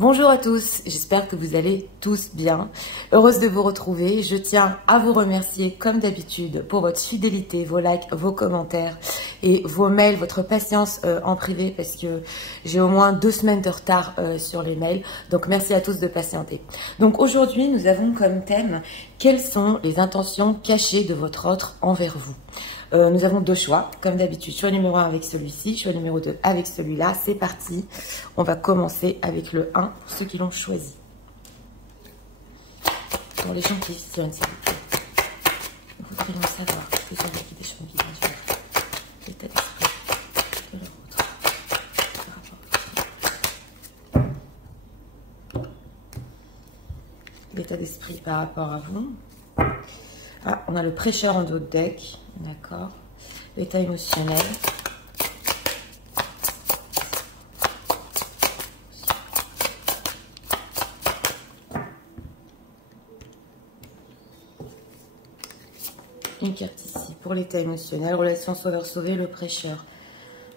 Bonjour à tous, j'espère que vous allez tous bien. Heureuse de vous retrouver. Je tiens à vous remercier comme d'habitude pour votre fidélité, vos likes, vos commentaires et vos mails, votre patience en privé parce que j'ai au moins 2 semaines de retard sur les mails. Donc merci à tous de patienter. Donc aujourd'hui nous avons comme thème quelles sont les intentions cachées de votre autre envers vous. Nous avons 2 choix, comme d'habitude, choix numéro 1 avec celui-ci, choix numéro 2 avec celui-là. C'est parti, on va commencer avec le 1, pour ceux qui l'ont choisi. Pour les gens qui questionnent, s'il vous plaît. Nous voudrions savoir ce que sont les guides champs bien sûr. L'état d'esprit de leur autre par rapport à vous. L'état d'esprit par rapport à vous. Ah, on a le prêcheur en dos de deck, d'accord. L'état émotionnel. Une carte ici pour l'état émotionnel, relation sauveur-sauvé, le prêcheur.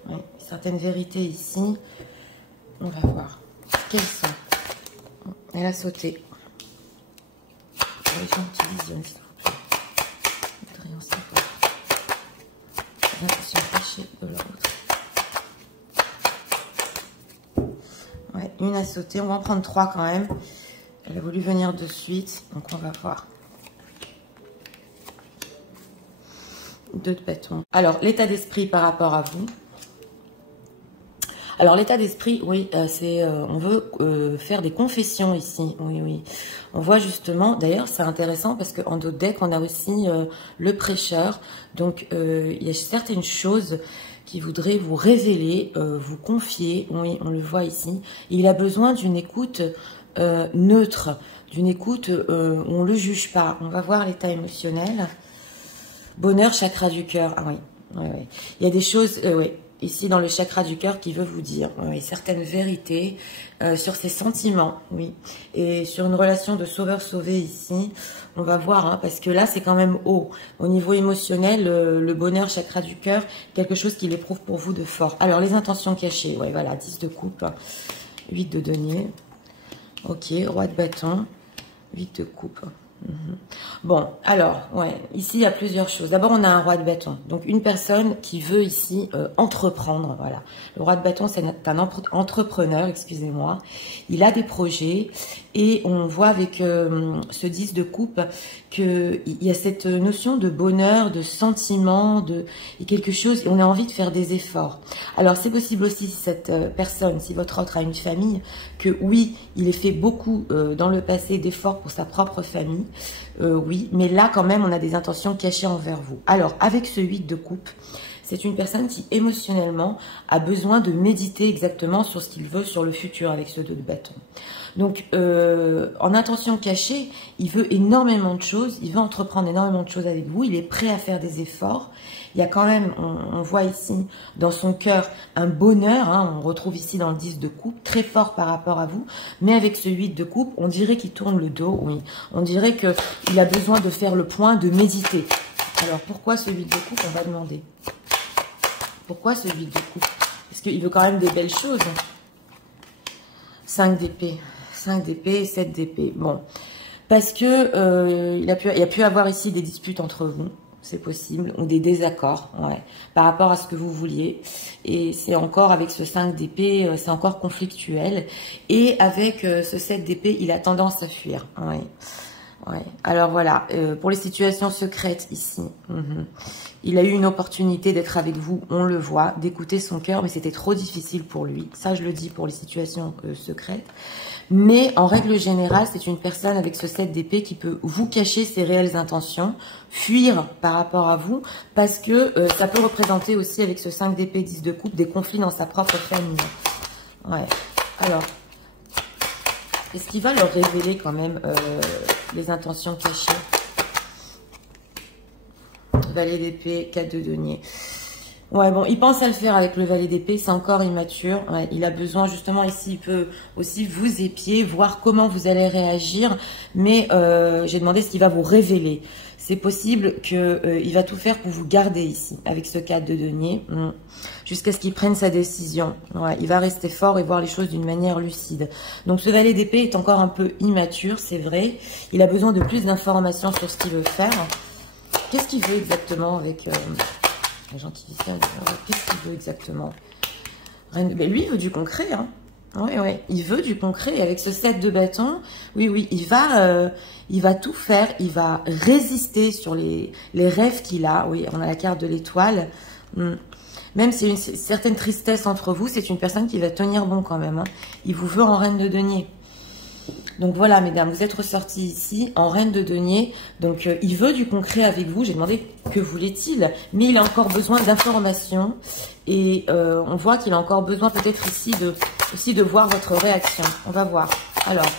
Oui, certaines vérités ici. On va voir. Quelles sont? Elle a sauté. Pour les gens qui visionnent, s'il vous plaît. Intention cachée de l'autre. Ouais, une à sauter. On va en prendre 3 quand même. Elle a voulu venir de suite, donc on va voir. 2 de bâton. Alors, l'état d'esprit par rapport à vous. Alors, l'état d'esprit, oui, c'est, on veut faire des confessions ici. Oui, oui. On voit justement, d'ailleurs, c'est intéressant parce qu'en dos de deck, on a aussi le prêcheur. Donc, il y a certaines choses qui voudraient vous révéler, vous confier. Oui, on le voit ici. Il a besoin d'une écoute neutre, d'une écoute où on ne le juge pas. On va voir l'état émotionnel. Bonheur, chakra du cœur. Ah oui, oui, oui. Il y a des choses, oui. Ici, dans le chakra du cœur, qui veut vous dire certaines vérités sur ses sentiments, oui. Et sur une relation de sauveur-sauvé ici, on va voir, hein, parce que là, c'est quand même haut. Au niveau émotionnel, le bonheur, chakra du cœur, quelque chose qu'il éprouve pour vous de fort. Alors, les intentions cachées, ouais, voilà, 10 de coupe, 8 de denier, ok, roi de bâton, 8 de coupe. Bon, alors, ouais, ici, il y a plusieurs choses. D'abord, on a un roi de bâton. Donc, une personne qui veut ici entreprendre, voilà. Le roi de bâton, c'est un entrepreneur, excusez-moi. Il a des projets et on voit avec ce 10 de coupe qu'il y a cette notion de bonheur, de sentiment, et quelque chose, et on a envie de faire des efforts. Alors, c'est possible aussi, si cette personne, si votre autre a une famille, que oui, il ait fait beaucoup dans le passé d'efforts pour sa propre famille. Oui, mais là quand même on a des intentions cachées envers vous. Alors avec ce 8 de coupe, c'est une personne qui émotionnellement a besoin de méditer exactement sur ce qu'il veut sur le futur avec ce 2 de bâton. Donc en intention cachée, il veut énormément de choses, il veut entreprendre énormément de choses avec vous, il est prêt à faire des efforts. Il y a quand même, on voit ici dans son cœur un bonheur, hein, on retrouve ici dans le 10 de coupe, très fort par rapport à vous, mais avec ce 8 de coupe, on dirait qu'il tourne le dos, oui. On dirait qu'il a besoin de faire le point, de méditer. Alors pourquoi ce 8 de coupe, on va demander. Pourquoi ce 8 de coupe? Parce qu'il veut quand même des belles choses. 5 d'épée, 5 d'épée et 7 d'épée. Bon, parce que il y a pu avoir ici des disputes entre vous. C'est possible, ou des désaccords, ouais, par rapport à ce que vous vouliez. Et c'est encore avec ce 5 d'épée, c'est encore conflictuel. Et avec ce 7 d'épée, il a tendance à fuir. Ouais. Ouais. Alors voilà, pour les situations secrètes ici, il a eu une opportunité d'être avec vous, on le voit, d'écouter son cœur, mais c'était trop difficile pour lui. Ça, je le dis pour les situations secrètes. Mais en règle générale, c'est une personne avec ce 7 d'épée qui peut vous cacher ses réelles intentions, fuir par rapport à vous, parce que ça peut représenter aussi avec ce 5 d'épée, 10 de coupe, des conflits dans sa propre famille. Ouais. Alors, est-ce qu'il va leur révéler quand même les intentions cachées? Valet d'épée, 4 de denier. Ouais, bon, il pense à le faire avec le valet d'épée, c'est encore immature. Ouais, il a besoin, justement, ici, il peut aussi vous épier, voir comment vous allez réagir. Mais j'ai demandé ce qu'il va vous révéler. c'est possible qu'il va tout faire pour vous garder ici, avec ce 4 de denier, jusqu'à ce qu'il prenne sa décision. Ouais, il va rester fort et voir les choses d'une manière lucide. Donc ce valet d'épée est encore un peu immature, c'est vrai. Il a besoin de plus d'informations sur ce qu'il veut faire. Qu'est-ce qu'il veut exactement avec les gens qui vivent? Qu'est-ce qu'il veut exactement? Ben, lui, il veut du concret, hein. Oui, oui, il veut du concret. Avec ce 7 de bâton, oui, oui, il va tout faire. Il va résister sur les rêves qu'il a. Oui, on a la carte de l'étoile. Même s'il y a une certaine tristesse entre vous, c'est une personne qui va tenir bon quand même, hein. Il vous veut en reine de denier. Donc voilà, mesdames, vous êtes ressortis ici en reine de denier. Donc il veut du concret avec vous. J'ai demandé que voulait-il, mais il a encore besoin d'informations. Et on voit qu'il a encore besoin peut-être ici aussi de voir votre réaction. On va voir. Alors,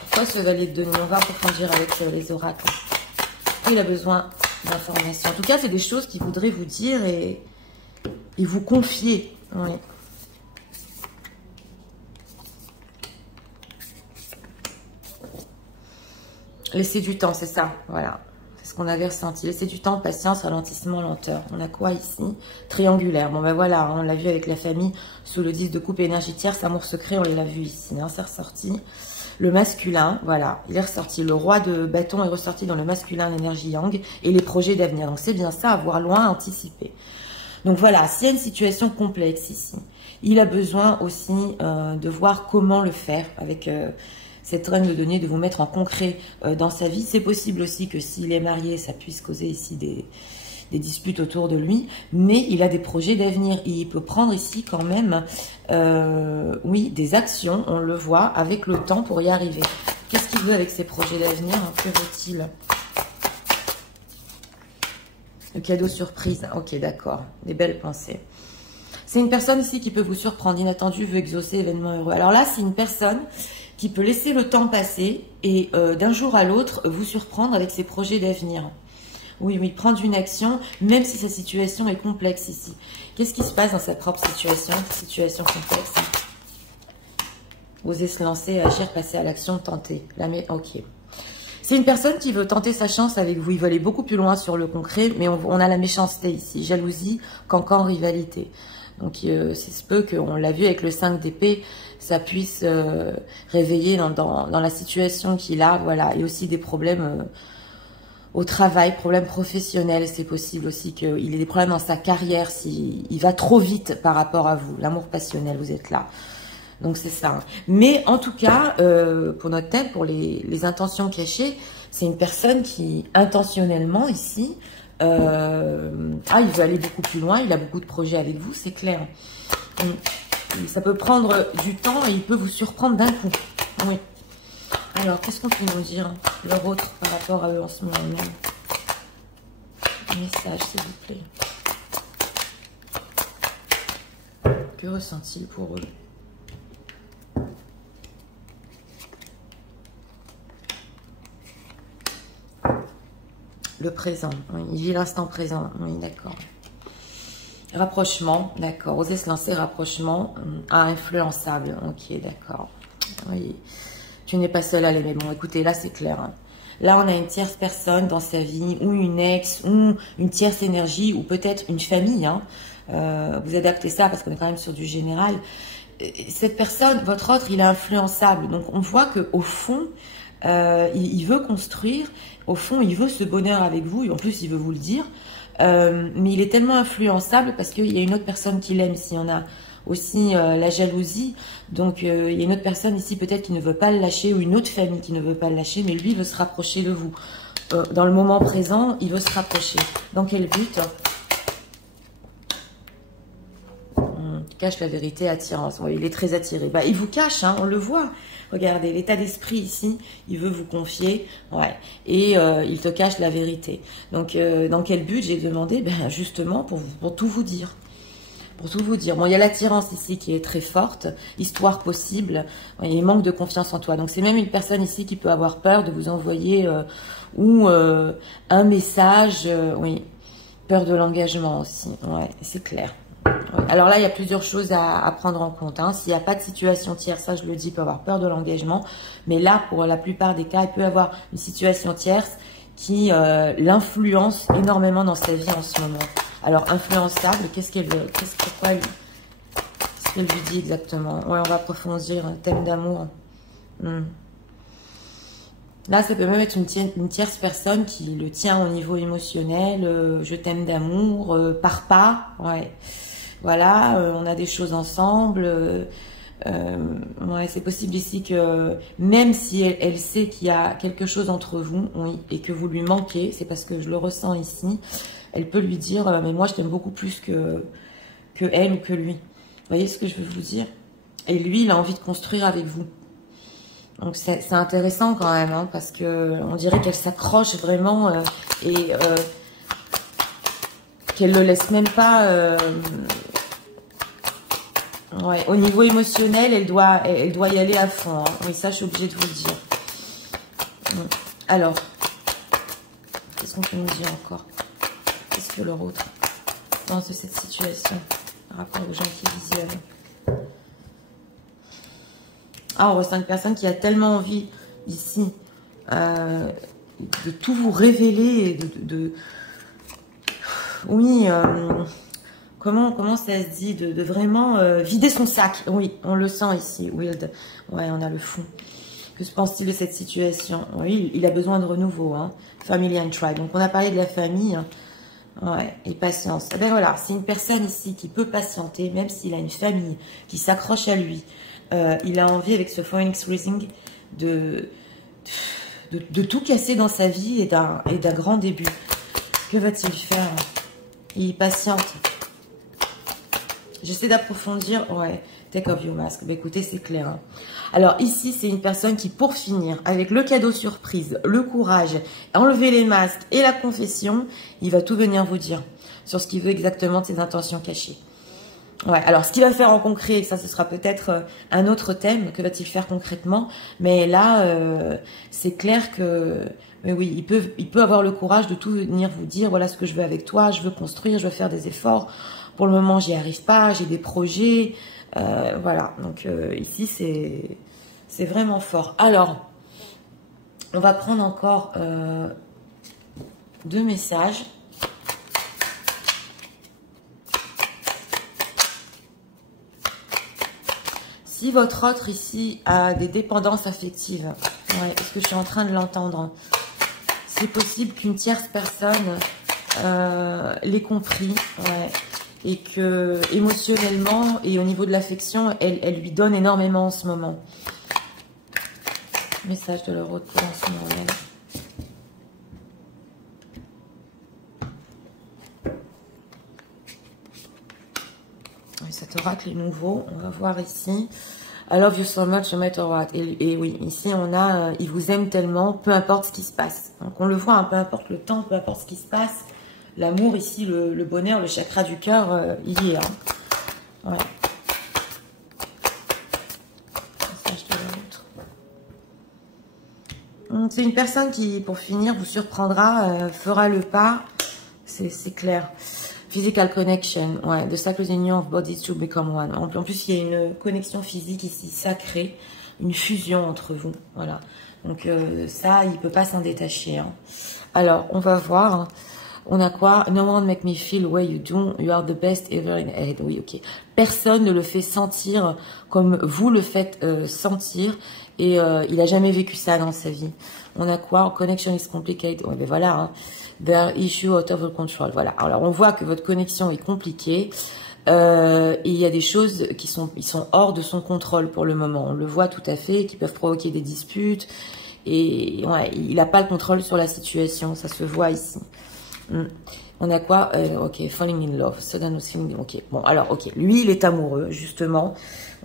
pourquoi ce valet de denier? On va approfondir avec les oracles. Il a besoin d'informations. En tout cas, c'est des choses qu'il voudrait vous dire et vous confier. Oui. Laissez du temps, c'est ça, voilà. C'est ce qu'on avait ressenti. Laissez du temps, patience, ralentissement, lenteur. On a quoi ici? Triangulaire. Bon ben voilà, on l'a vu avec la famille sous le 10 de coupe énergie tierce, amour secret, on l'a vu ici. Hein, c'est ressorti. Le masculin, voilà, il est ressorti. Le roi de bâton est ressorti dans le masculin, l'énergie yang et les projets d'avenir. Donc c'est bien ça, à voir loin, anticiper. Donc voilà, s'il y a une situation complexe ici, il a besoin aussi de voir comment le faire avec... cette reine de denier, de vous mettre en concret dans sa vie. C'est possible aussi que s'il est marié, ça puisse causer ici des disputes autour de lui. Mais il a des projets d'avenir. Il peut prendre ici quand même, oui, des actions, on le voit, avec le temps pour y arriver. Qu'est-ce qu'il veut avec ses projets d'avenir? Que veut-il? Le cadeau surprise. Ok, d'accord. Des belles pensées. C'est une personne ici qui peut vous surprendre, inattendu, veut exaucer, événement heureux. Alors là, c'est une personne qui peut laisser le temps passer et d'un jour à l'autre vous surprendre avec ses projets d'avenir. Oui, oui, prendre une action, même si sa situation est complexe ici. Qu'est-ce qui se passe dans sa propre situation complexe? Oser se lancer, agir, passer à l'action, tenter. Ok. C'est une personne qui veut tenter sa chance avec vous. Il veut aller beaucoup plus loin sur le concret, mais on a la méchanceté ici. Jalousie, cancan, rivalité. Donc, c'est ce peu qu'on l'a vu avec le 5 d'épée, ça puisse réveiller dans la situation qu'il a, voilà. Et aussi des problèmes au travail, problèmes professionnels. C'est possible aussi qu'il ait des problèmes dans sa carrière s'il va trop vite par rapport à vous. L'amour passionnel, vous êtes là. Donc, c'est ça. Mais en tout cas, pour notre tête, pour les intentions cachées, c'est une personne qui, intentionnellement, ici... il veut aller beaucoup plus loin, il a beaucoup de projets avec vous, c'est clair. Ça peut prendre du temps et il peut vous surprendre d'un coup. Oui. Alors, qu'est-ce qu'on peut nous dire, leur autre, par rapport à eux en ce moment même? Un message, s'il vous plaît. Que ressent-il pour eux? Le présent, oui, il vit l'instant présent, oui, d'accord. Rapprochement, d'accord. Oser se lancer, rapprochement, influençable, ok, d'accord. Oui, tu n'es pas seul à l'aimer. Bon, écoutez, là, c'est clair. Hein. Là, on a une tierce personne dans sa vie, ou une ex, ou une tierce énergie, ou peut-être une famille. Hein. Vous adaptez ça parce qu'on est quand même sur du général. Cette personne, votre autre, il est influençable. Donc, on voit qu'au fond, il veut construire. Au fond, il veut ce bonheur avec vous, et en plus, il veut vous le dire. Mais il est tellement influençable parce qu'il y a une autre personne qui l'aime. Ici, on a aussi la jalousie. Donc, il y a une autre personne ici, peut-être, qui ne veut pas le lâcher, ou une autre famille qui ne veut pas le lâcher, mais lui, il veut se rapprocher de vous. Dans le moment présent, il veut se rapprocher. Dans quel but? Cache la vérité, attirance. Ouais, il est très attiré. Bah, il vous cache, hein, on le voit. Regardez, l'état d'esprit ici, il veut vous confier, ouais, et il te cache la vérité. Donc, dans quel but? J'ai demandé, ben, justement, pour tout vous dire. Pour tout vous dire. Bon, il y a l'attirance ici qui est très forte, histoire possible, ouais, il manque de confiance en toi. Donc, c'est même une personne ici qui peut avoir peur de vous envoyer un message, oui, peur de l'engagement aussi, ouais, c'est clair. Ouais. Alors là, il y a plusieurs choses à prendre en compte. Hein. S'il n'y a pas de situation tierce, ça je le dis, il peut avoir peur de l'engagement. Mais là, pour la plupart des cas, il peut avoir une situation tierce qui l'influence énormément dans sa vie en ce moment. Alors, influençable, qu'est-ce qu'elle lui dit exactement? Ouais, on va approfondir. Thème d'amour. Là, ça peut même être une tierce personne qui le tient au niveau émotionnel. Je t'aime d'amour, par pas. Ouais. Voilà, on a des choses ensemble. Ouais, c'est possible ici que même si elle sait qu'il y a quelque chose entre vous, oui, et que vous lui manquez, c'est parce que je le ressens ici, elle peut lui dire mais moi je t'aime beaucoup plus que elle ou que lui. Vous voyez ce que je veux vous dire? Et lui, il a envie de construire avec vous. Donc c'est intéressant quand même, hein, parce que on dirait qu'elle s'accroche vraiment et qu'elle le laisse même pas. Ouais, au niveau émotionnel, elle doit y aller à fond. Hein. Oui, ça, je suis obligée de vous le dire. Alors, qu'est-ce qu'on peut nous dire encore? Qu'est-ce que leur autre pense de cette situation par rapport aux gens qui visionnent? Ah, on ressent une personne qui a tellement envie ici de tout vous révéler, oui. Comment ça se dit de vraiment vider son sac? Oui, on le sent ici, Wild. Ouais, on a le fond. Que se pense-t-il de cette situation? Oui, il a besoin de renouveau. Hein. Family and tribe. Donc, on a parlé de la famille. Hein. Ouais, et patience. Eh ben voilà, c'est une personne ici qui peut patienter, même s'il a une famille qui s'accroche à lui. Il a envie, avec ce Phoenix Rising, de tout casser dans sa vie et d'un grand début. Que va-t-il faire? Il patiente. J'essaie d'approfondir. Ouais, take off your mask. Bah, écoutez, c'est clair. Hein. Alors ici, c'est une personne qui, pour finir, avec le cadeau surprise, le courage, enlever les masques et la confession, il va tout venir vous dire sur ce qu'il veut exactement de ses intentions cachées. Ouais, alors ce qu'il va faire en concret, ça ce sera peut-être un autre thème. Que va-t-il faire concrètement? Mais là, c'est clair que... Mais oui, il peut avoir le courage de tout venir vous dire. Voilà ce que je veux avec toi, je veux construire, je veux faire des efforts. Pour le moment, j'y arrive pas, j'ai des projets. Voilà, donc ici, c'est vraiment fort. Alors, on va prendre encore 2 messages. Si votre autre ici a des dépendances affectives, ouais, est-ce que je suis en train de l'entendre? C'est possible qu'une tierce personne l'ait compris, ouais, et que émotionnellement et au niveau de l'affection, elle lui donne énormément en ce moment. Message de leur autre pour en ce moment même. Cet oracle est nouveau, on va voir ici. I love you so much, no matter what. Et oui, ici on a, il vous aime tellement, peu importe ce qui se passe. Donc on le voit, hein, peu importe le temps, peu importe ce qui se passe. L'amour ici, le bonheur, le chakra du cœur, il y est. Hein. Ouais. C'est une personne qui, pour finir, vous surprendra, fera le pas. C'est clair. Physical connection, ouais, the sacred union of bodies to become one. En plus, il y a une connexion physique ici sacrée, une fusion entre vous, voilà. Donc ça, il peut pas s'en détacher. Hein. Alors, on va voir. On a quoi? No one make me feel where you do. You are the best ever in head. Oui, ok. Personne ne le fait sentir comme vous le faites sentir. Et il a jamais vécu ça dans sa vie. On a quoi? Connection is complicated. Ouais, ben voilà. Hein. Their issue out of control. Voilà. Alors, on voit que votre connexion est compliquée. Et il y a des choses qui sont hors de son contrôle pour le moment. On le voit tout à fait, qui peuvent provoquer des disputes. Et ouais, il n'a pas le contrôle sur la situation. Ça se voit ici. On a quoi? Ok, falling in love. Sudden feeling. Ok, bon, alors, ok. Lui, il est amoureux, justement.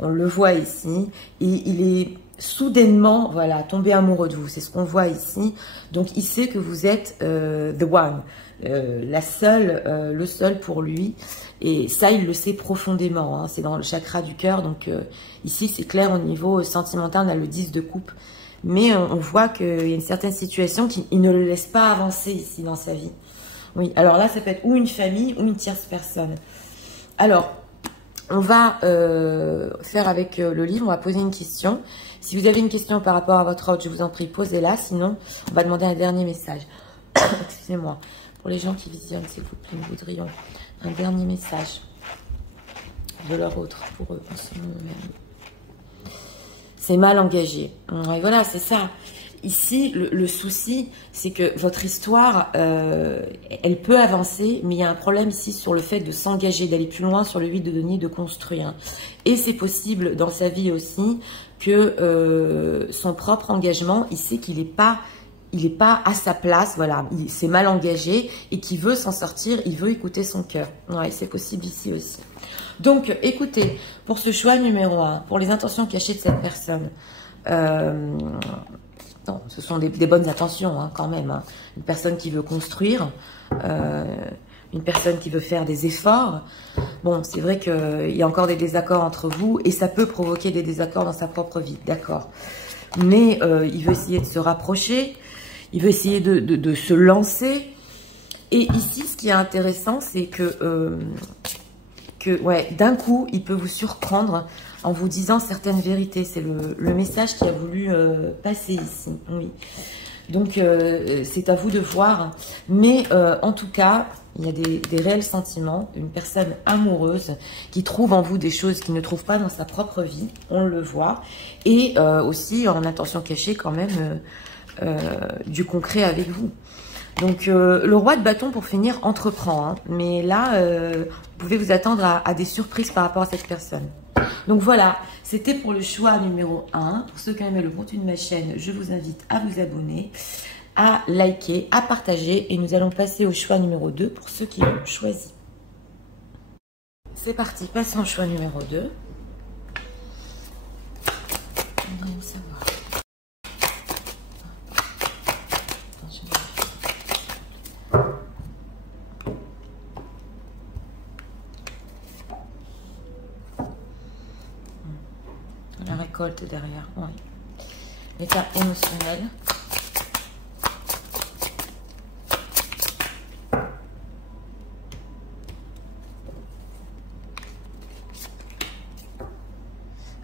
On le voit ici. Et il est soudainement, voilà, tombé amoureux de vous. C'est ce qu'on voit ici. Donc, il sait que vous êtes the one. La seule, le seul pour lui. Et ça, il le sait profondément. Hein. C'est dans le chakra du cœur. Donc, ici, c'est clair au niveau sentimental. On a le 10 de coupe. Mais on voit qu'il y a une certaine situation qui ne le laisse pas avancer ici dans sa vie. Oui, alors là, ça peut être ou une famille ou une tierce personne. Alors, on va faire avec le livre, on va poser une question. Si vous avez une question par rapport à votre ordre, je vous en prie, posez-la. Sinon, on va demander un dernier message. Excusez-moi. Pour les gens qui visionnent, s'il vous plaît, nous voudrions un dernier message de leur autre pour eux en ce moment même. C'est mal engagé. Et voilà, c'est ça. Ici, le souci, c'est que votre histoire, elle peut avancer, mais il y a un problème ici sur le fait de s'engager, d'aller plus loin sur le 8 de denier, de construire. Et c'est possible dans sa vie aussi que son propre engagement, il sait qu'il n'est pas à sa place, voilà, il s'est mal engagé et qu'il veut s'en sortir, il veut écouter son cœur. Ouais, c'est possible ici aussi. Donc, écoutez, pour ce choix numéro 1, pour les intentions cachées de cette personne, non, ce sont des bonnes intentions hein, quand même. Hein. Une personne qui veut construire, une personne qui veut faire des efforts. Bon, c'est vrai qu'il y a encore des désaccords entre vous et ça peut provoquer des désaccords dans sa propre vie, d'accord. Mais il veut essayer de se rapprocher, il veut essayer de se lancer. Et ici, ce qui est intéressant, c'est que ouais, d'un coup, il peut vous surprendre en vous disant certaines vérités. C'est le message qu'il a voulu passer ici. Oui. Donc, c'est à vous de voir. Mais en tout cas, il y a des réels sentiments. Une personne amoureuse qui trouve en vous des choses qu'il ne trouve pas dans sa propre vie. On le voit. Et aussi, en intention cachée, quand même, du concret avec vous. Donc, le roi de bâton, pour finir, entreprend. Hein. Mais là, vous pouvez vous attendre à des surprises par rapport à cette personne. Donc, voilà. C'était pour le choix numéro 1. Pour ceux qui ont aimé le contenu de ma chaîne, je vous invite à vous abonner, à liker, à partager. Et nous allons passer au choix numéro 2 pour ceux qui l'ont choisi. C'est parti. Passons au choix numéro 2. On va savoir. La récolte derrière, oui. L'état émotionnel.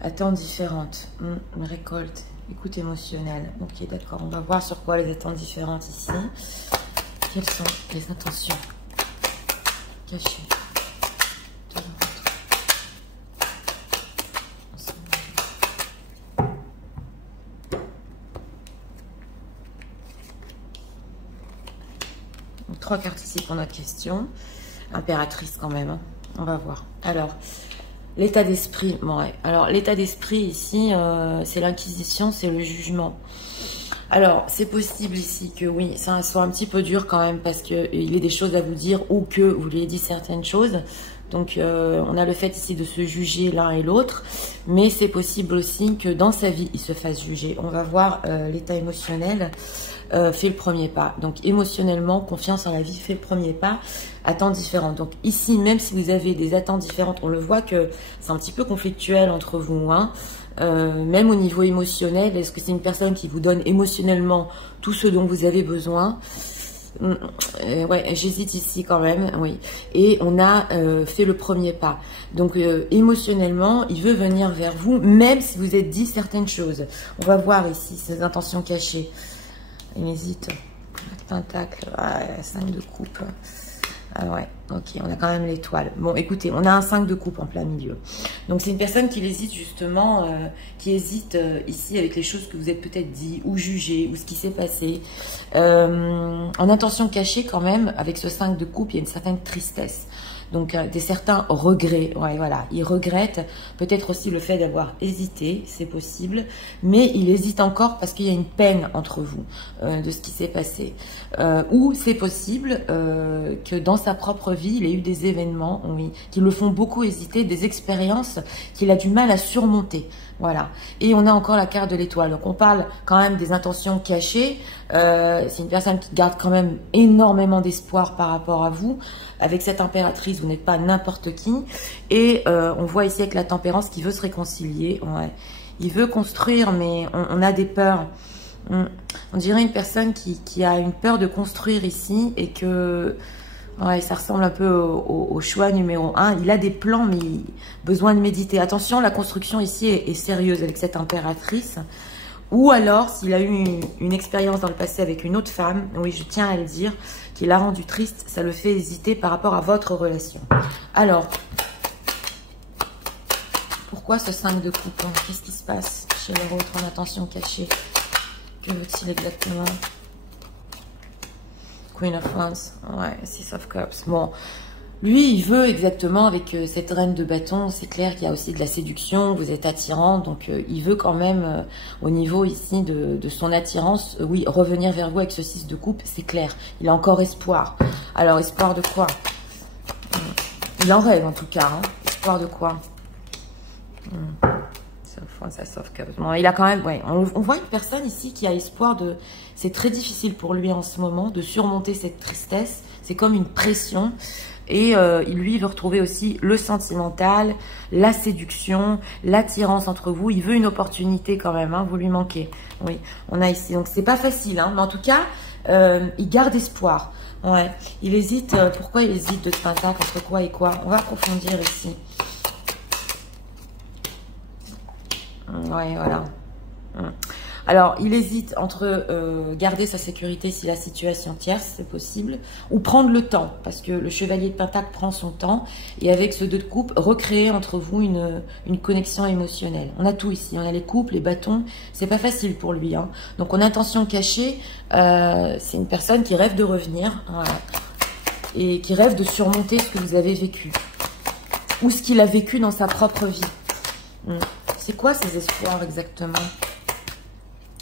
Attentes différentes. Une récolte. Écoute émotionnelle. Ok, d'accord. On va voir sur quoi les attentes différentes ici. Quelles sont les intentions cachées ? 3 cartes ici pour notre question. Impératrice quand même. Hein. On va voir. Alors, l'état d'esprit. Bon, ouais. Alors, l'état d'esprit ici, c'est l'inquisition, c'est le jugement. Alors, c'est possible ici que oui, ça soit un petit peu dur quand même parce qu'il y ait des choses à vous dire ou que vous lui ayez dit certaines choses. Donc, on a le fait ici de se juger l'un et l'autre. Mais c'est possible aussi que dans sa vie, il se fasse juger. On va voir l'état émotionnel. Fait le premier pas. Donc émotionnellement, confiance en la vie fait le premier pas, attentes différentes. Donc ici, même si vous avez des attentes différentes, on le voit que c'est un petit peu conflictuel entre vous. Hein. Même au niveau émotionnel, est-ce que c'est une personne qui vous donne émotionnellement tout ce dont vous avez besoin? Ouais, j'hésite ici quand même, oui. Et on a fait le premier pas. Donc émotionnellement, il veut venir vers vous, même si vous êtes dit certaines choses. On va voir ici ses intentions cachées. Il hésite. Pentacle, 5 de coupe. Ah ouais, ok, on a quand même l'étoile. Bon, écoutez, on a un 5 de coupe en plein milieu. Donc, c'est une personne qui hésite justement, qui hésite ici avec les choses que vous êtes peut-être dit ou jugé ou ce qui s'est passé. En intention cachée quand même, avec ce 5 de coupe, il y a une certaine tristesse. Donc, certains regrets, ouais, voilà, il regrette peut-être aussi le fait d'avoir hésité, c'est possible, mais il hésite encore parce qu'il y a une peine entre vous de ce qui s'est passé. Ou c'est possible que dans sa propre vie, il ait eu des événements, oui, qui le font beaucoup hésiter, des expériences qu'il a du mal à surmonter. Voilà. Et on a encore la carte de l'étoile. Donc, on parle quand même des intentions cachées. C'est une personne qui garde quand même énormément d'espoir par rapport à vous. Avec cette impératrice, vous n'êtes pas n'importe qui. Et on voit ici avec la tempérance qui veut se réconcilier. Ouais. Il veut construire, mais on a des peurs. On dirait une personne qui a une peur de construire ici et que... Ouais, ça ressemble un peu au choix numéro 1. Il a des plans, mais besoin de méditer. Attention, la construction ici est sérieuse avec cette impératrice. Ou alors, s'il a eu une expérience dans le passé avec une autre femme, oui, je tiens à le dire, qui l'a rendu triste, ça le fait hésiter par rapport à votre relation. Alors, pourquoi ce 5 de coupe? Qu'est-ce qui se passe chez leur autre en attention cachée? Que veut-il exactement? Queen of Wands, ouais, Six of Cups. Bon, lui, il veut exactement avec cette reine de bâton, c'est clair qu'il y a aussi de la séduction, vous êtes attirant, donc il veut quand même, au niveau ici de son attirance, oui, revenir vers vous avec ce 6 de coupe, c'est clair. Il a encore espoir. Alors, espoir de quoi? Il en rêve en tout cas, hein. Espoir de quoi? Bon, il a quand même, ouais, on voit une personne ici qui a espoir de, c'est très difficile pour lui en ce moment de surmonter cette tristesse, c'est comme une pression et lui il veut retrouver aussi le sentimental, la séduction, l'attirance entre vous, il veut une opportunité quand même, hein, vous lui manquez, oui, on a ici, donc c'est pas facile, hein, mais en tout cas, il garde espoir, ouais, il hésite, pourquoi il hésite de pentacle, entre quoi et quoi, on va approfondir ici. Ouais, voilà. Alors, il hésite entre garder sa sécurité si la situation tierce, c'est possible, ou prendre le temps, parce que le chevalier de pentacle prend son temps, et avec ce 2 de coupe, recréer entre vous une connexion émotionnelle. On a tout ici, on a les coupes, les bâtons, c'est pas facile pour lui, hein. Donc, en intention cachée, c'est une personne qui rêve de revenir, voilà, et qui rêve de surmonter ce que vous avez vécu, ou ce qu'il a vécu dans sa propre vie. C'est quoi ces espoirs exactement?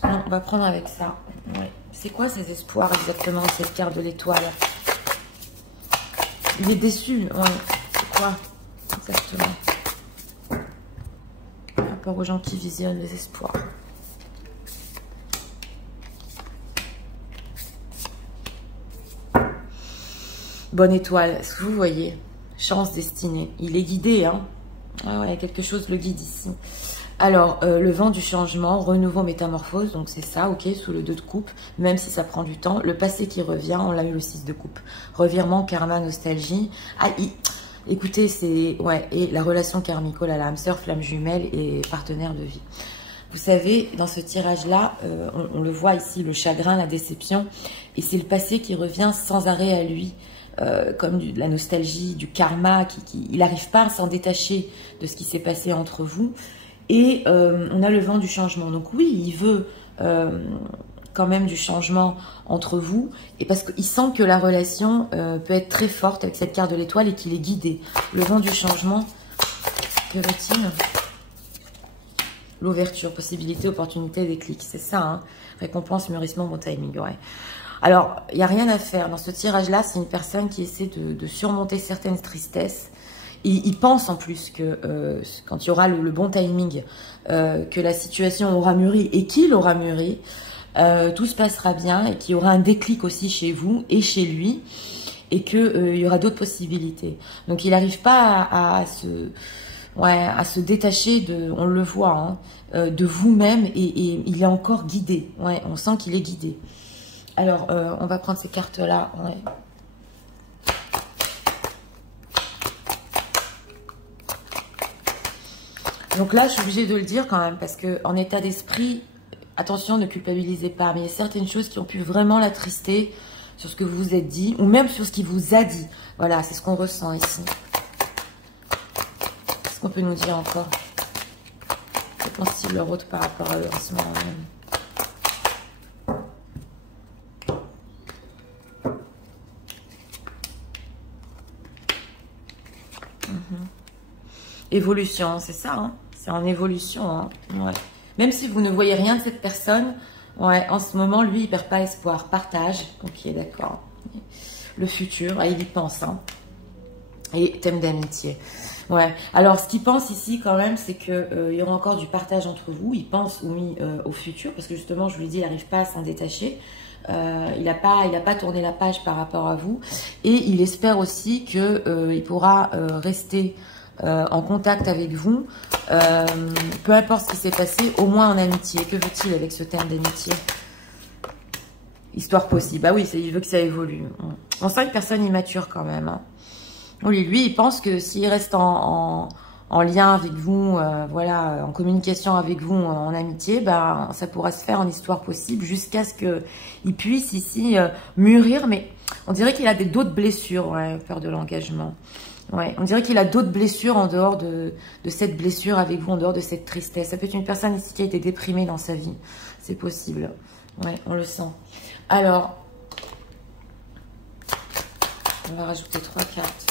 Non, on va prendre avec ça. Ouais. C'est quoi ces espoirs exactement, cette carte de l'étoile? Il est déçu. Ouais. C'est quoi exactement? Par rapport aux gens qui visionnent les espoirs. Bonne étoile. Est-ce que vous voyez? Chance destinée. Il est guidé, hein? Ah ouais, quelque chose le guide ici. Alors, le vent du changement, renouveau, métamorphose, donc c'est ça, ok, sous le 2 de coupe, même si ça prend du temps. Le passé qui revient, on l'a eu le 6 de coupe. Revirement, karma, nostalgie. Ah, écoutez, c'est, ouais, et la relation karmique, oh là là, âme sœur, flamme jumelle et partenaire de vie. Vous savez, dans ce tirage-là, on le voit ici, le chagrin, la déception, et c'est le passé qui revient sans arrêt à lui. Comme de la nostalgie, du karma, il n'arrive pas à s'en détacher de ce qui s'est passé entre vous. Et on a le vent du changement. Donc oui, il veut quand même du changement entre vous. Et parce qu'il sent que la relation peut être très forte avec cette carte de l'étoile et qu'il est guidé. Le vent du changement, que veut-il? L'ouverture, possibilité, opportunité, déclic. C'est ça, hein. Récompense, mûrissement, bon timing, ouais. Alors, il n'y a rien à faire. Dans ce tirage-là, c'est une personne qui essaie de surmonter certaines tristesses. Il pense en plus que quand il y aura le bon timing, que la situation aura mûri et qu'il aura mûri, tout se passera bien et qu'il y aura un déclic aussi chez vous et chez lui et qu'il y aura d'autres possibilités. Donc, il n'arrive pas à se détacher de, on le voit, hein, de vous-même et il est encore guidé. Ouais, on sent qu'il est guidé. Alors, on va prendre ces cartes-là. Ouais. Donc là, je suis obligée de le dire quand même, parce que en état d'esprit, attention, ne culpabilisez pas. Mais il y a certaines choses qui ont pu vraiment l'attrister sur ce que vous vous êtes dit, ou même sur ce qu'il vous a dit. Voilà, c'est ce qu'on ressent ici. Qu'est-ce qu'on peut nous dire encore? Que pense-t-il leur autre par rapport à eux en ce moment même? Évolution, c'est ça, hein, c'est en évolution, hein, ouais. Même si vous ne voyez rien de cette personne, ouais, en ce moment, lui, il perd pas espoir. Partage, ok, d'accord. Le futur, il y pense, hein. Et thème d'amitié. Ouais, alors ce qu'il pense ici quand même, c'est qu'il y aura encore du partage entre vous. Il pense, oui, au futur, parce que justement, je vous l'ai dit, il n'arrive pas à s'en détacher. Il n'a pas tourné la page par rapport à vous. Et il espère aussi qu'il pourra rester en contact avec vous, peu importe ce qui s'est passé, au moins en amitié. Que veut-il avec ce thème d'amitié? Histoire possible. Bah oui, il veut que ça évolue. On sent une personne immature quand même. Hein. Oui, lui, il pense que s'il reste en lien avec vous, voilà, en communication avec vous, en amitié, bah, ça pourra se faire en histoire possible jusqu'à ce qu'il puisse ici mûrir. Mais on dirait qu'il a d'autres blessures, ouais, peur de l'engagement. Ouais, on dirait qu'il a d'autres blessures en dehors de cette blessure avec vous, en dehors de cette tristesse. Ça peut être une personne ici qui a été déprimée dans sa vie. C'est possible. Ouais, on le sent. Alors, on va rajouter 3 cartes.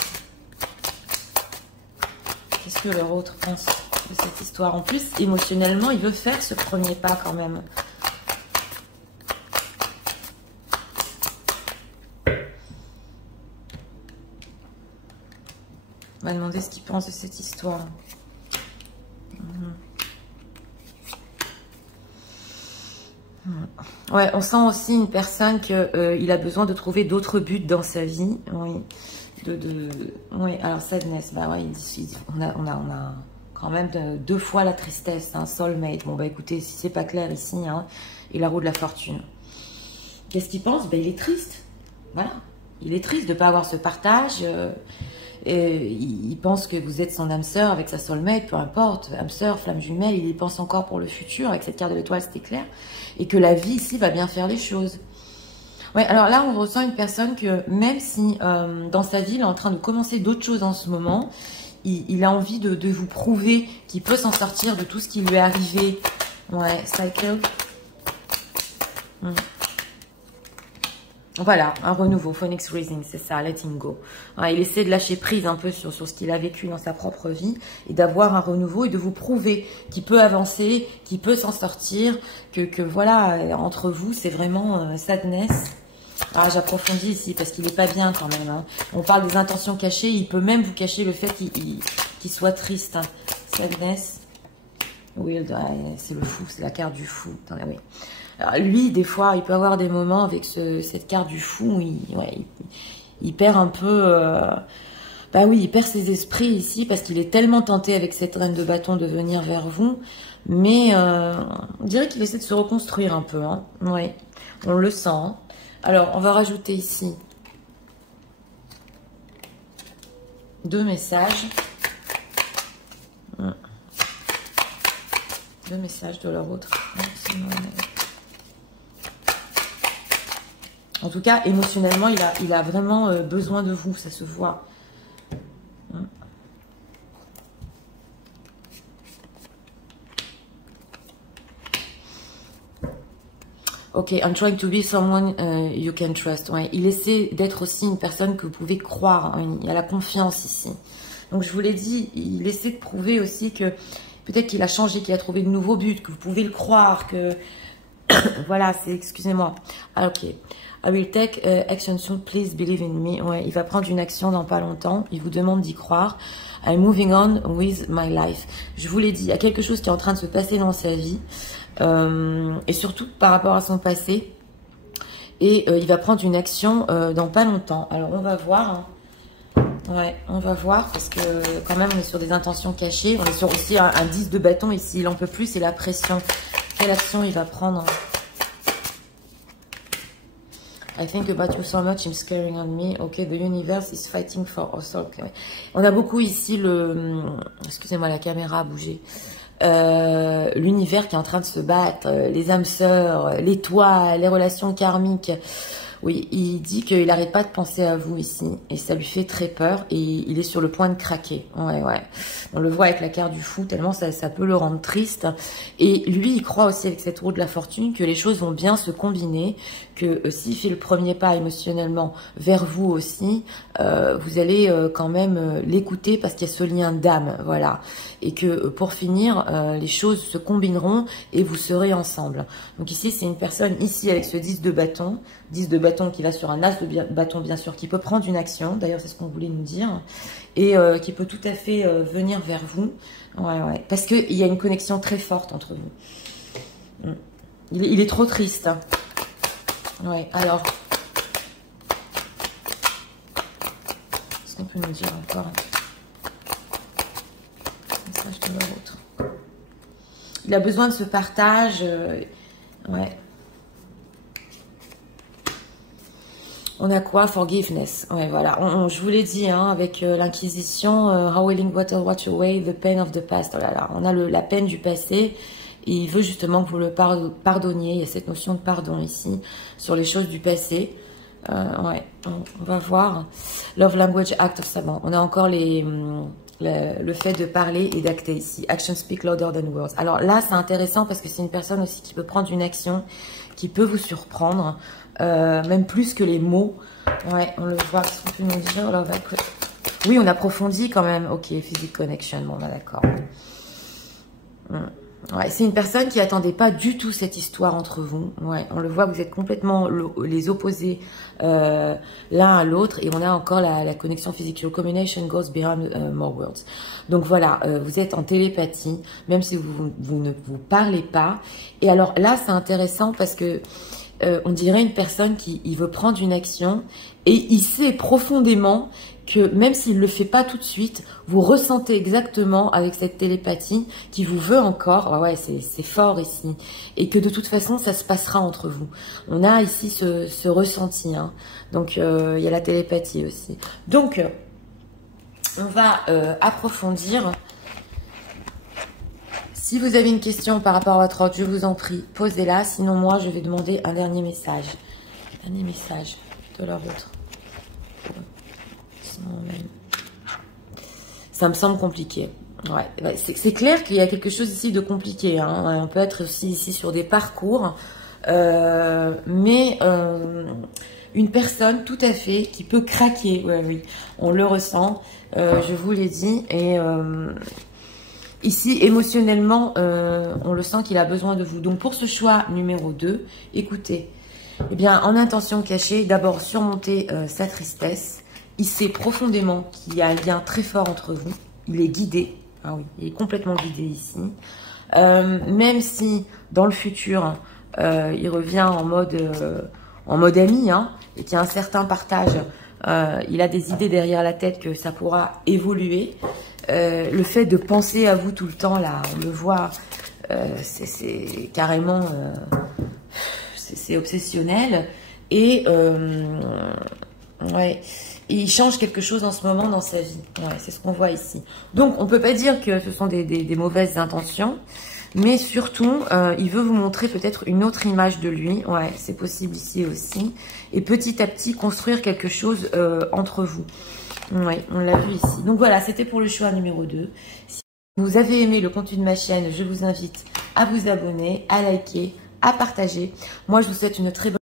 Qu'est-ce que leur autre pense de cette histoire? En plus, émotionnellement, il veut faire ce premier pas quand même. On va demander ce qu'il pense de cette histoire. Ouais, on sent aussi une personne qu'il a besoin de trouver d'autres buts dans sa vie. Oui. Oui, alors sadness, bah ouais, on a quand même 2 fois la tristesse, hein, soulmate. Bon bah écoutez, si c'est pas clair ici, hein, et la roue de la fortune. Qu'est-ce qu'il pense? Bah il est triste, voilà. Il est triste de ne pas avoir ce partage. Et il pense que vous êtes son âme sœur avec sa soulmate, peu importe, âme sœur, flamme jumelle, il y pense encore pour le futur, avec cette carte de l'étoile, c'était clair. Et que la vie ici va bien faire les choses. Ouais, alors là, on ressent une personne que même si dans sa vie, il est en train de commencer d'autres choses en ce moment, il a envie de vous prouver qu'il peut s'en sortir de tout ce qui lui est arrivé. Ouais, cycle. Voilà, un renouveau, Phoenix Rising, c'est ça, letting go. Ouais, il essaie de lâcher prise un peu sur ce qu'il a vécu dans sa propre vie et d'avoir un renouveau et de vous prouver qu'il peut avancer, qu'il peut s'en sortir, que voilà, entre vous, c'est vraiment sadness. Ah, j'approfondis ici parce qu'il n'est pas bien quand même. Hein. On parle des intentions cachées, il peut même vous cacher le fait qu'il soit triste. Hein. Sadness. Oui, c'est le fou, c'est la carte du fou. Attendez, oui. Alors, lui, des fois, il peut avoir des moments avec cette carte du fou où il perd un peu... bah oui, il perd ses esprits ici parce qu'il est tellement tenté avec cette reine de bâton de venir vers vous. Mais on dirait qu'il essaie de se reconstruire un peu. Hein. Oui, on le sent. Hein. Alors, on va rajouter ici 2 messages. 2 messages de leur autre. En tout cas, émotionnellement, il a vraiment besoin de vous, ça se voit. Ok, I'm trying to be someone you can trust. Ouais, il essaie d'être aussi une personne que vous pouvez croire. Hein. Il y a la confiance ici. Donc, je vous l'ai dit, il essaie de prouver aussi que peut-être qu'il a changé, qu'il a trouvé de nouveaux buts, que vous pouvez le croire, que... voilà, c'est... Excusez-moi. Ah, ok. I will take action soon, please believe in me. Ouais, il va prendre une action dans pas longtemps. Il vous demande d'y croire. I'm moving on with my life. Je vous l'ai dit, il y a quelque chose qui est en train de se passer dans sa vie. Et surtout par rapport à son passé. Et il va prendre une action dans pas longtemps. Alors, on va voir. Hein. Ouais, on va voir parce que quand même, on est sur des intentions cachées. On est sur aussi un 10 de bâton ici. Il en peut plus, c'est la pression. Quelle action il va prendre? I think about you so much, I'm scaring on me. Ok, the universe is fighting for us. Okay. On a beaucoup ici le... Excusez-moi, la caméra a bougé. L'univers qui est en train de se battre, les âmes sœurs, l'étoile, les relations karmiques. Oui, il dit qu'il n'arrête pas de penser à vous ici. Et ça lui fait très peur. Et il est sur le point de craquer. Ouais, ouais. On le voit avec la carte du fou, tellement ça peut le rendre triste. Et lui, il croit aussi avec cette roue de la fortune que les choses vont bien se combiner. Que s'il fait le premier pas émotionnellement vers vous aussi, vous allez quand même l'écouter parce qu'il y a ce lien d'âme. Voilà. Et que pour finir, les choses se combineront et vous serez ensemble. Donc ici, c'est une personne ici avec ce 10 de bâton. 10 de bâton qui va sur un as de bâton, bien sûr, qui peut prendre une action. D'ailleurs, c'est ce qu'on voulait nous dire. Et qui peut tout à fait venir vers vous. Ouais, ouais. Parce qu'il y a une connexion très forte entre vous. Il est trop triste. Ouais, alors. Qu'est-ce qu'on peut nous dire encore? Message de leur autre. Il a besoin de ce partage. Ouais. On a quoi? Forgiveness. Ouais, voilà. Je vous l'ai dit, hein, avec l'Inquisition, how willing water watch away the pain of the past. Oh là là, on a la peine du passé. Et il veut justement que vous le pardonniez. Il y a cette notion de pardon ici, sur les choses du passé. Ouais, on va voir. Love language, act of savant. On a encore le fait de parler et d'acter ici. Action speak louder than words. Alors là, c'est intéressant parce que c'est une personne aussi qui peut prendre une action, qui peut vous surprendre, même plus que les mots. Ouais, on le voit. Qu'est-ce qu'on peut nous dire? Oui, on approfondit quand même. Ok, physique connection. Bon, on est d'accord. Ouais, c'est une personne qui attendait pas du tout cette histoire entre vous. Ouais, on le voit, vous êtes complètement les opposés l'un à l'autre. Et on a encore la connexion physique. Your combination goes beyond more words. Donc voilà, vous êtes en télépathie, même si vous ne vous parlez pas. Et alors là, c'est intéressant parce que on dirait une personne qui veut prendre une action et il sait profondément que même s'il ne le fait pas tout de suite, vous ressentez exactement avec cette télépathie qui vous veut encore. Ouais, c'est fort ici. Et que de toute façon, ça se passera entre vous. On a ici ce ressenti. Hein. Donc, il y a la télépathie aussi. Donc, on va approfondir. Si vous avez une question par rapport à votre ordre, je vous en prie, posez-la. Sinon, moi, je vais demander un dernier message. Dernier message de leur autre. Ça me semble compliqué. Ouais, c'est clair qu'il y a quelque chose ici de compliqué. Hein. On peut être aussi ici sur des parcours, mais une personne tout à fait qui peut craquer. Ouais, oui, on le ressent. Je vous l'ai dit. Et ici, émotionnellement, on le sent qu'il a besoin de vous. Donc, pour ce choix numéro 2, écoutez. Eh bien, en intention cachée, d'abord surmonter sa tristesse. Il sait profondément qu'il y a un lien très fort entre vous. Il est guidé. Ah oui, il est complètement guidé ici. Même si, dans le futur, il revient en mode ami, hein, et qu'il y a un certain partage, il a des idées derrière la tête que ça pourra évoluer. Le fait de penser à vous tout le temps, là, on le voit, c'est carrément... c'est obsessionnel. Et... ouais... Et il change quelque chose en ce moment dans sa vie. Ouais, c'est ce qu'on voit ici. Donc, on ne peut pas dire que ce sont des mauvaises intentions. Mais surtout, il veut vous montrer peut-être une autre image de lui. Ouais, c'est possible ici aussi. Et petit à petit, construire quelque chose entre vous. Ouais, on l'a vu ici. Donc voilà, c'était pour le choix numéro 2. Si vous avez aimé le contenu de ma chaîne, je vous invite à vous abonner, à liker, à partager. Moi, je vous souhaite une très bonne...